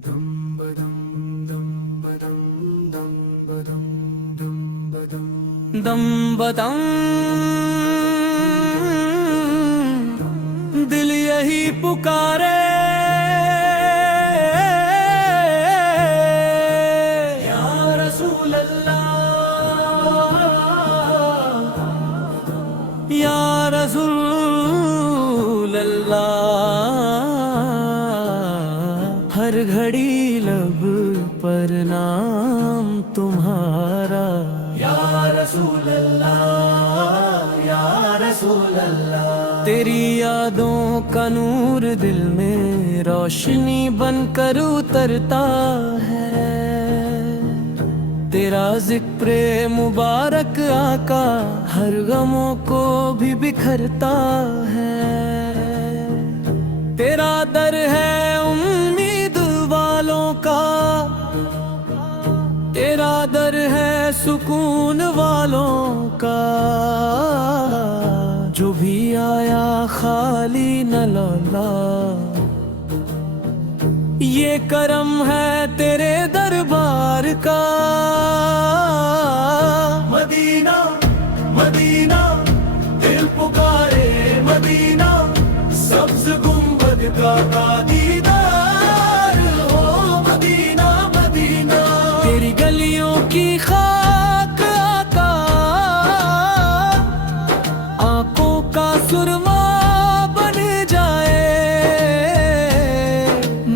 दम बदम दम बदम दम बदम दम बदम दम बदम दिल यही पुकारे या रसूल अल्लाह या रसूल अल्लाह। हर घड़ी लब पर नाम तुम्हारा या रसूल अल्लाह या रसूल अल्लाह। तेरी यादों का नूर दिल में रोशनी बनकर उतरता है। तेरा जिक्र मुबारक आका हर गमों को भी बिखरता है। तेरा दर है उम्मीद वालों का, तेरा दर है सुकून वालों का। जो भी आया खाली न लौटा, ये करम है तेरे दरबार का। मदीना मदीना दिल पुकारे मदीना, सब्ज गुंबद का दीदार हो मदीना मदीना। तेरी गलियों की खाक आका आंखों का सुरमा बन जाए।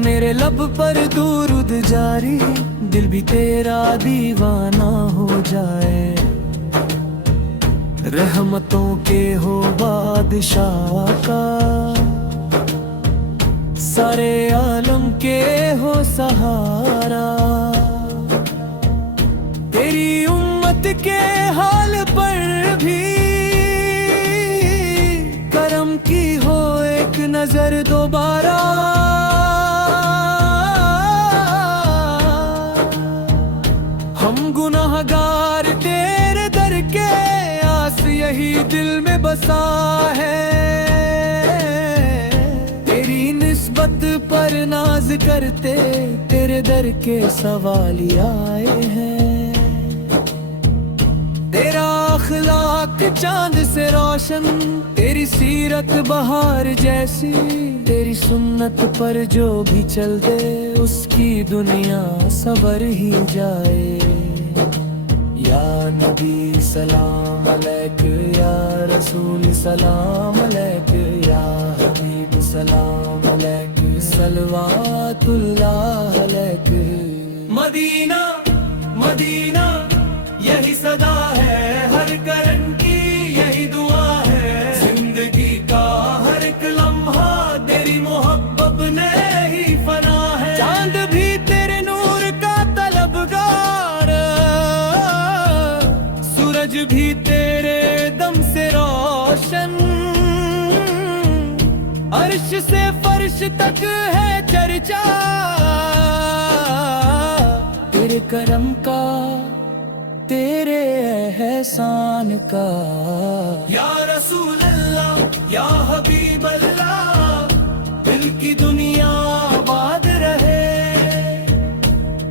मेरे लब पर दुरूद जारी, दिल भी तेरा दीवाना हो जाए। रहमतों के हो बादशाह का, सारे आलम के हो सहारा। तेरी उम्मत के हाल पर भी करम की हो एक नजर दोबारा। हम गुनाहगार तेरे दर के, आस यही दिल में बसा है। तेरी निस्बत पर नाज करते तेरे दर के सवाली आए हैं। तेरा अखलाक चांद से रोशन, तेरी सीरत बहार जैसी। तेरी सुन्नत पर जो भी चल दे उसकी दुनिया सबर ही जाए। या नबी सलाम अलैक, या रसूल सलाम अलैक, या हबीब सलाम अलैक, सलवातुल्लाह अलैक। मदीना मदीना यही सदा है हर करन की, यही दुआ है जिंदगी का हर एक लम्हा तेरी मोहब्बत ने ही फना है। चांद भी तेरे नूर का तलबगार, सूरज भी तेरे दम से रोशन। अर्श से फर्श तक है चर्चा तेरे करम का, तेरे एहसान का। या रसूल अल्लाह या हबीब अल्लाह, दिल की दुनिया आबाद रहे।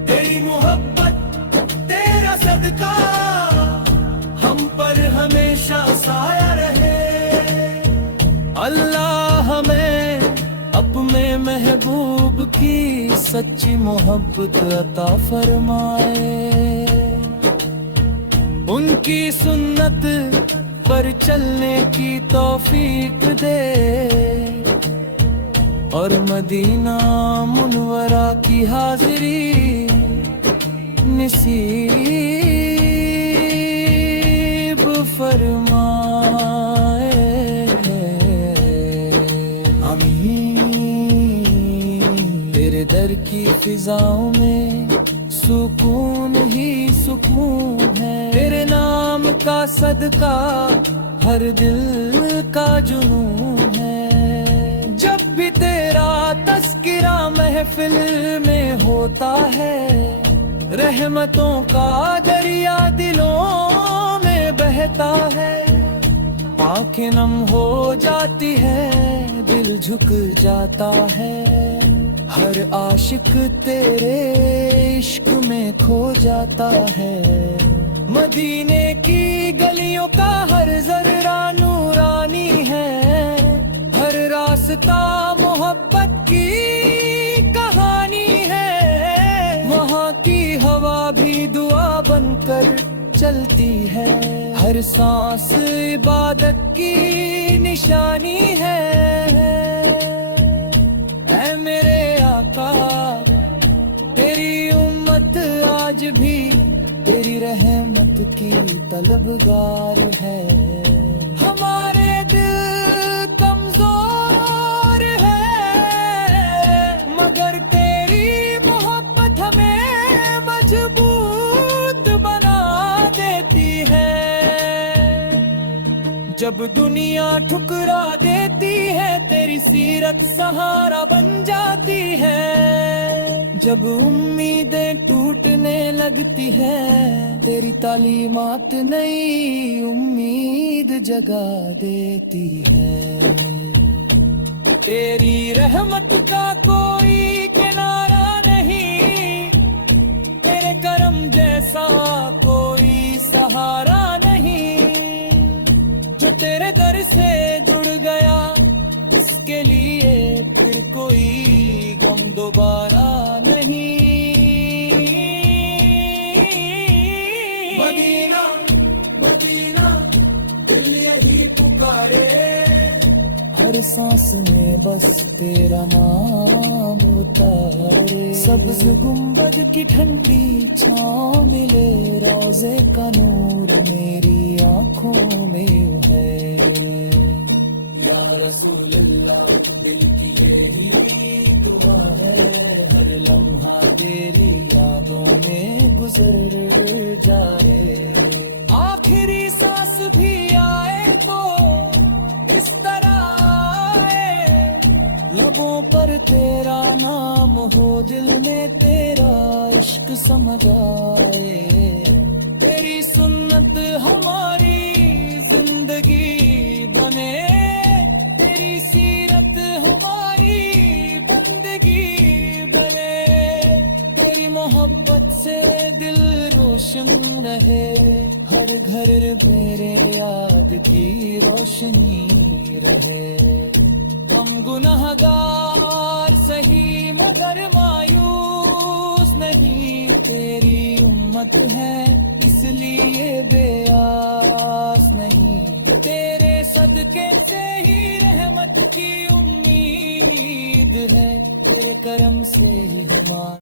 तेरी मोहब्बत तेरा सदका हम पर हमेशा साया रहे। अल्लाह हमें अपने महबूब की सच्ची मोहब्बत अता फरमाए। उनकी सुन्नत पर चलने की तौफीक दे, और मदीना मुनव्वरा की हाजिरी नसीब फरमाए। आमीन। तेरे दर की फिजाओं में सुकून ही सुकून है। तेरे नाम का सदका हर दिल का जुनून है। जब भी तेरा तस्किरा महफिल में होता है, रहमतों का दरिया दिलों में बहता है। आंखें नम हो जाती है, दिल झुक जाता है। हर आशिक तेरे इश्क में खो जाता है। मदीने की गलियों का हर जर्रा नूरानी है, हर रास्ता मोहब्बत की कहानी है। वहाँ की हवा भी दुआ बनकर चलती है, हर सांस इबादत की निशानी है। ऐ मेरे आका तेरी उम्मत आज भी तेरी रहमत की तलबगार है। हमारे दिल कमजोर है, मगर तेरी मोहब्बत हमें मजबूत बना देती है। जब दुनिया ठुकरा देती है तेरी सीरत सहारा बन जाती है। जब उम्मीदें टूटने लगती है तेरी तालीमात नई उम्मीद जगा देती है। तेरी रहमत का कोई किनारा नहीं, तेरे करम जैसा कोई सहारा नहीं। जो तेरे दर से जुड़ गया उसके लिए फिर कोई गम दोबारा नहीं। मदीना मदीना दिल यही पुकारे, हर सांस में बस तेरा नाम उतारे। सब्ज गुंबद की ठंडी छाँव मिले, रोजे का नूर मेरी आंखों में है। या रसूल अल्लाह दिल की यही दुआ है, हर लम्हा तेरी यादों में गुजर जाए। आखिरी सांस भी आए तो इस तरह आए, लबों पर तेरा नाम हो दिल में तेरा इश्क समझ आए। तेरी सुन्नत हमारी जिंदगी बने, तेरी सीरत हमारी बंदगी बने। तेरी मोहब्बत से दिल रोशन रहे, हर घर मेरे याद की रोशनी रहे। हम गुनहगार सही मगर मायूस नहीं, तेरी उम्मत है इसलिए बेआस नहीं। तेरे सदके से ही रहमत की उम्मीद है, तेरे करम से ही हमारा